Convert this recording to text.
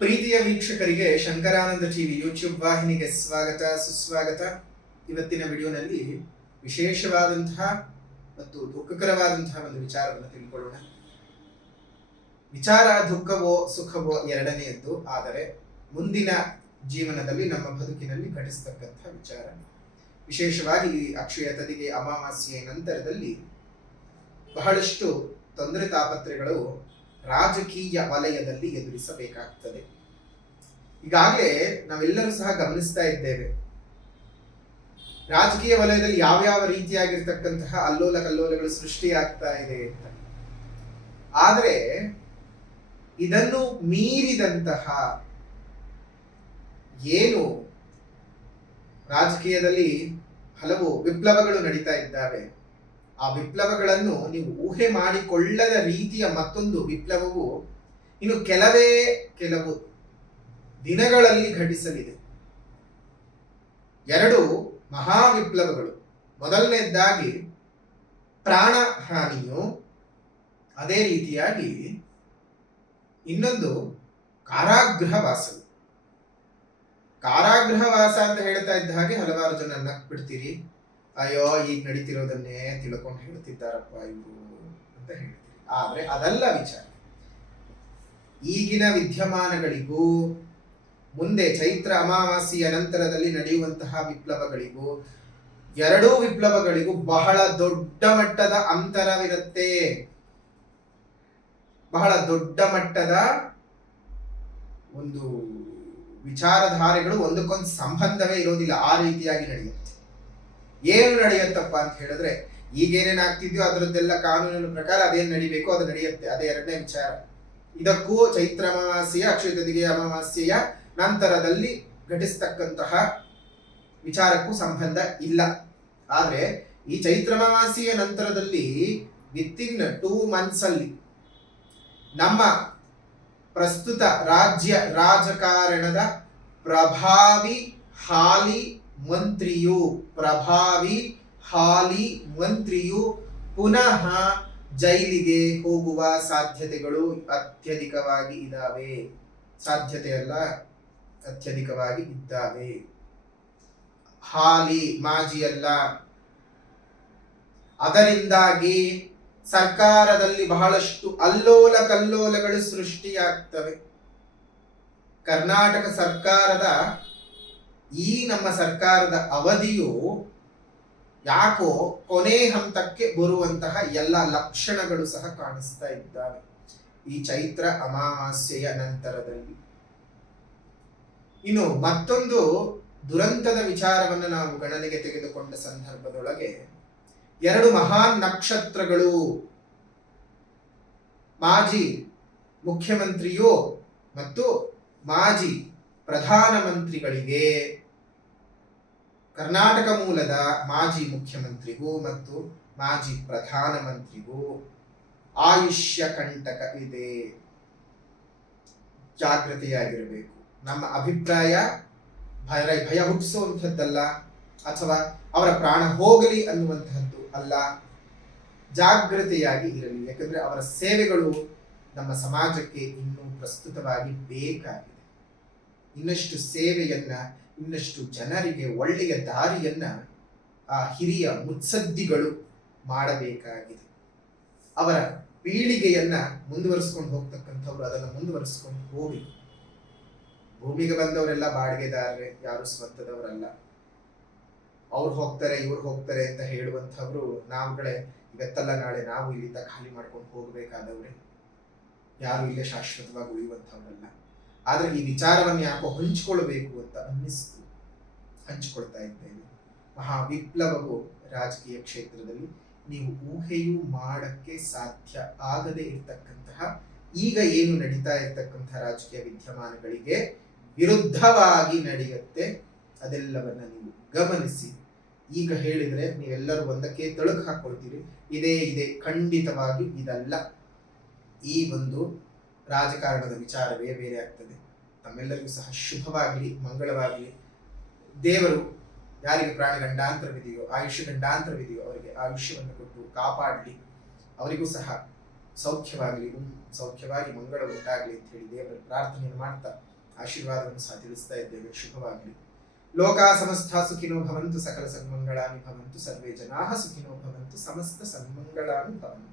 ಪ್ರೀತಿಯ ವೀಕ್ಷಕರಿಗೆ Shankaranand TV YouTube ವಾಹಿನಿಗೆ ಸ್ವಾಗತ ಸುಸ್ವಾಗತ. ಇವತ್ತಿನ ವಿಡಿಯೋನಲ್ಲಿ ವಿಶೇಷವಾದಂತಹ ಮತ್ತು ದುಃಖಕರವಾದಂತಹ ಒಂದು ವಿಚಾರವನ್ನು ತಿಳ್ಕೊಳ್ಳೋಣ. ವಿಚಾರ ದುಃಖವೋ ಸುಖವೋ ಎರಡನೆಯದ್ದು, ಆದರೆ ಮುಂದಿನ ಜೀವನದಲ್ಲಿ ನಮ್ಮ ಬದುಕಿನಲ್ಲಿ ಘಟಿಸತಕ್ಕಂತಹ ವಿಚಾರ. ವಿಶೇಷವಾಗಿ ಈ ಅಕ್ಷಯ ತದಿಗೆ ಅಮಾವಾಸ್ಯೆಯ ನಂತರದಲ್ಲಿ ಬಹಳಷ್ಟು ತೊಂದರೆ ತಾಪತ್ರೆಗಳು ರಾಜಕೀಯ ವಲಯದಲ್ಲಿ ಎದುರಿಸಬೇಕಾಗ್ತದೆ. ಈಗಾಗಲೇ ನಾವೆಲ್ಲರೂ ಸಹ ಗಮನಿಸ್ತಾ ಇದ್ದೇವೆ, ರಾಜಕೀಯ ವಲಯದಲ್ಲಿ ಯಾವ್ಯಾವ ರೀತಿಯಾಗಿರ್ತಕ್ಕಂತಹ ಅಲ್ಲೋಲ ಕಲ್ಲೋಲಗಳು ಸೃಷ್ಟಿಯಾಗ್ತಾ ಇದೆ ಅಂತ. ಆದರೆ ಇದನ್ನು ಮೀರಿದಂತಹ ಏನು ರಾಜಕೀಯದಲ್ಲಿ ಹಲವು ವಿಪ್ಲವಗಳು ನಡೀತಾ ಇದ್ದಾವೆ, ಆ ವಿಪ್ಲವಗಳನ್ನು ನೀವು ಊಹೆ ಮಾಡಿಕೊಳ್ಳದ ರೀತಿಯ ಮತ್ತೊಂದು ವಿಪ್ಲವವು ಇನ್ನು ಕೆಲವು ದಿನಗಳಲ್ಲಿ ಘಟಿಸಲಿದೆ. ಎರಡು ಮಹಾ ವಿಪ್ಲವಗಳು. ಮೊದಲನೇದಾಗಿ ಪ್ರಾಣ ಹಾನಿಯು, ಅದೇ ರೀತಿಯಾಗಿ ಇನ್ನೊಂದು ಕಾರಾಗೃಹವಾಸವು. ಕಾರಾಗೃಹವಾಸ ಅಂತ ಹೇಳ್ತಾ ಇದ್ದ ಹಾಗೆ ಹಲವಾರು ಜನ ನಕ್ ಬಿಡ್ತೀರಿ, ಅಯ್ಯೋ ಈಗ ನಡೀತಿರೋದನ್ನೇ ತಿಳ್ಕೊಂಡು ಹೇಳ್ತಿದ್ದಾರಪ್ಪ ಇವರು ಅಂತ ಹೇಳ್ತೀರಿ. ಆದ್ರೆ ಅದಲ್ಲ ವಿಚಾರ. ಈಗಿನ ವಿದ್ಯಮಾನಗಳಿಗೂ ಮುಂದೆ ಚೈತ್ರ ಅಮಾವಾಸ್ಯೆಯ ನಂತರದಲ್ಲಿ ನಡೆಯುವಂತಹ ವಿಪ್ಲವಗಳಿಗೂ, ಎರಡೂ ವಿಪ್ಲವಗಳಿಗೂ ಬಹಳ ದೊಡ್ಡ ಮಟ್ಟದ ಅಂತರವಿರುತ್ತೆ. ಬಹಳ ದೊಡ್ಡ ಮಟ್ಟದ ಒಂದು ವಿಚಾರಧಾರೆಗಳು ಒಂದಕ್ಕೊಂದು ಸಂಬಂಧವೇ ಇರೋದಿಲ್ಲ, ಆ ರೀತಿಯಾಗಿ ನಡೆಯುತ್ತೆ. ಏನು ನಡೆಯುತ್ತಪ್ಪ ಅಂತ ಹೇಳಿದ್ರೆ, ಈಗೇನೇನಾಗ್ತಿದ್ಯೋ ಅದರದ್ದೆಲ್ಲ ಕಾನೂನಿನ ಪ್ರಕಾರ ಅದೇನು ನಡಿಬೇಕು ಅದು ನಡೆಯುತ್ತೆ. ಅದೇ ಎರಡನೇ ವಿಚಾರ. ಇದಕ್ಕೂ ಚೈತ್ರ ಅಮಾವಾಸ್ಯೆಯ ಅಕ್ಷಯ ತದಿಗೆ ಅಮಾವಾಸ್ಯೆಯ ನಂತರದಲ್ಲಿ ಘಟಿಸ್ತಕ್ಕಂತಹ ವಿಚಾರಕ್ಕೂ ಸಂಬಂಧ ಇಲ್ಲ. ಆದ್ರೆ ಈ ಚೈತ್ರ ಅಮಾವಾಸ್ಯೆಯ ನಂತರದಲ್ಲಿ ವಿತಿನ್ 2 months ಅಲ್ಲಿ ನಮ್ಮ ಪ್ರಸ್ತುತ ರಾಜ್ಯ ರಾಜಕಾರಣದ ಪ್ರಭಾವಿ ಹಾಲಿ ಮಂತ್ರಿಯು ಪುನಃ ಜೈಲಿಗೆ ಹೋಗುವ ಸಾಧ್ಯತೆಗಳು ಅತ್ಯಧಿಕವಾಗಿ ಇದ್ದಾವೆ. ಸಾಧ್ಯತೆಯಲ್ಲ, ಅತ್ಯಧಿಕವಾಗಿ ಇದ್ದಾವೆ. ಹಾಲಿ ಮಾಜಿ ಅಲ್ಲ. ಅದರಿಂದಾಗಿ ಸರ್ಕಾರದಲ್ಲಿ ಬಹಳಷ್ಟು ಅಲ್ಲೋಲ ಕಲ್ಲೋಲಗಳು ಸೃಷ್ಟಿಯಾಗ್ತವೆ. ಕರ್ನಾಟಕ ಸರ್ಕಾರದ ಈ ನಮ್ಮ ಸರ್ಕಾರದ ಅವಧಿಯು ಯಾಕೋ ಕೊನೆ ಹಂತಕ್ಕೆ ಬರುವಂತಹ ಎಲ್ಲ ಲಕ್ಷಣಗಳು ಸಹ ಕಾಣಿಸ್ತಾ ಇದ್ದಾವೆ ಈ ಚೈತ್ರ ಅಮಾವಾಸ್ಯೆಯ ನಂತರದಲ್ಲಿ. ಇನ್ನು ಮತ್ತೊಂದು ದುರಂತದ ವಿಚಾರವನ್ನು ನಾವು ಗಣನೆಗೆ ತೆಗೆದುಕೊಂಡ ಸಂದರ್ಭದೊಳಗೆ, 2 ಮಹಾನ್ ನಕ್ಷತ್ರಗಳು, ಮಾಜಿ ಮುಖ್ಯಮಂತ್ರಿಯು ಮತ್ತು ಮಾಜಿ ಪ್ರಧಾನಮಂತ್ರಿಗಳಿಗೆ, ಕರ್ನಾಟಕ ಮೂಲದ ಮಾಜಿ ಮುಖ್ಯಮಂತ್ರಿಗೂ ಮತ್ತು ಮಾಜಿ ಪ್ರಧಾನಮಂತ್ರಿಗೂ ಆಯುಷ್ಯ ಕಂಟಕ ಇದೆ. ಜಾಗೃತೆಯಾಗಿರಬೇಕು. ನಮ್ಮ ಅಭಿಪ್ರಾಯ ಭಯ ಹುಟ್ಟಿಸುವಂಥದ್ದಲ್ಲ, ಅಥವಾ ಅವರ ಪ್ರಾಣ ಹೋಗಲಿ ಅನ್ನುವಂತಹದ್ದು ಅಲ್ಲ. ಜಾಗೃತೆಯಾಗಿ ಇರಲಿ. ಯಾಕಂದ್ರೆ ಅವರ ಸೇವೆಗಳು ನಮ್ಮ ಸಮಾಜಕ್ಕೆ ಇನ್ನೂ ಪ್ರಸ್ತುತವಾಗಿ ಬೇಕಾಗಿದೆ. ಇನ್ನಷ್ಟು ಸೇವೆಯನ್ನ, ಇನ್ನಷ್ಟು ಜನರಿಗೆ ಒಳ್ಳೆಯ ದಾರಿಯನ್ನ ಆ ಹಿರಿಯ ಮುತ್ಸದ್ದಿಗಳು ಮಾಡಬೇಕಾಗಿದೆ. ಅವರ ಪೀಳಿಗೆಯನ್ನ ಮುಂದುವರಿಸ್ಕೊಂಡು ಹೋಗ್ತಕ್ಕಂಥವ್ರು ಅದನ್ನು ಮುಂದುವರಿಸ್ಕೊಂಡು ಹೋಗಿ. ಭೂಮಿಗೆ ಬಂದವರೆಲ್ಲ ಬಾಡಿಗೆದಾರರೇ, ಯಾರು ಸ್ವಂತದವರಲ್ಲ. ಅವ್ರು ಹೋಗ್ತಾರೆ ಇವ್ರು ಹೋಗ್ತಾರೆ ಅಂತ ಹೇಳುವಂಥವ್ರು ನಾವುಗಳೇ. ಇವತ್ತಲ್ಲ ನಾಳೆ ನಾವು ಇಲ್ಲಿಂದ ಖಾಲಿ ಮಾಡ್ಕೊಂಡು ಹೋಗಬೇಕಾದವ್ರೆ. ಯಾರು ಇಲ್ಲೇ ಶಾಶ್ವತವಾಗಿ ಉಳಿಯುವಂಥವ್ರಲ್ಲ. ಆದ್ರೆ ಈ ವಿಚಾರವನ್ನು ಯಾಕೋ ಹಂಚಿಕೊಳ್ಬೇಕು ಅಂತ ಅನ್ನಿಸ್ತು, ಹಂಚಿಕೊಳ್ತಾ ಇದ್ದೇನೆ. ಮಹಾ ವಿಪ್ಲವವು ರಾಜಕೀಯ ಕ್ಷೇತ್ರದಲ್ಲಿ ನೀವು ಊಹೆಯೂ ಮಾಡಕ್ಕೆ ಸಾಧ್ಯ ಆಗದೆ ಇರತಕ್ಕಂತಹ, ಈಗ ಏನು ನಡೀತಾ ಇರತಕ್ಕಂತಹ ರಾಜಕೀಯ ವಿದ್ಯಮಾನಗಳಿಗೆ ವಿರುದ್ಧವಾಗಿ ನಡೆಯುತ್ತೆ. ಅದೆಲ್ಲವನ್ನ ನೀವು ಗಮನಿಸಿ. ಈಗ ಹೇಳಿದ್ರೆ ನೀವೆಲ್ಲರೂ ಒಂದಕ್ಕೆ ತಳುಕು ಹಾಕೊಳ್ತೀರಿ, ಇದೇ ಖಂಡಿತವಾಗಿ ಇದಲ್ಲ. ಈ ಒಂದು ರಾಜಕಾರಣದ ವಿಚಾರವೇ ಬೇರೆ ಆಗ್ತದೆ. ನಮ್ಮೆಲ್ಲರಿಗೂ ಸಹ ಶುಭವಾಗಲಿ, ಮಂಗಳವಾಗಲಿ. ದೇವರು ಯಾರಿಗೆ ಪ್ರಾಣ ಗಂಡಾಂತರವಿದೆಯೋ, ಆಯುಷ್ಯ ಗಂಡಾಂತರವಿದೆಯೋ ಅವರಿಗೆ ಆಯುಷ್ಯವನ್ನು ಕೊಟ್ಟು ಕಾಪಾಡಲಿ. ಅವರಿಗೂ ಸಹ ಸೌಖ್ಯವಾಗಿ ಮಂಗಳ ಉಂಟಾಗಲಿ ಅಂತ ಹೇಳಿ ದೇವರ ಪ್ರಾರ್ಥನೆಯನ್ನು ಮಾಡ್ತಾ ಆಶೀರ್ವಾದವನ್ನು ಸಹ ತಿಳಿಸ್ತಾ ಇದ್ದೇವೆ. ಶುಭವಾಗಲಿ. ಲೋಕಾ ಸಮಸ್ತ ಸುಖಿನೋ ಭವಂತು, ಸಕಲ ಸನ್ಮಂಗಳಾನಿ ಭವಂತು, ಸರ್ವೇ ಜನಾಃ ಸುಖಿನೋ ಭವಂತು, ಸಮಸ್ತ ಸನ್ಮಂಗಳಾನಿ ಭವಂತು.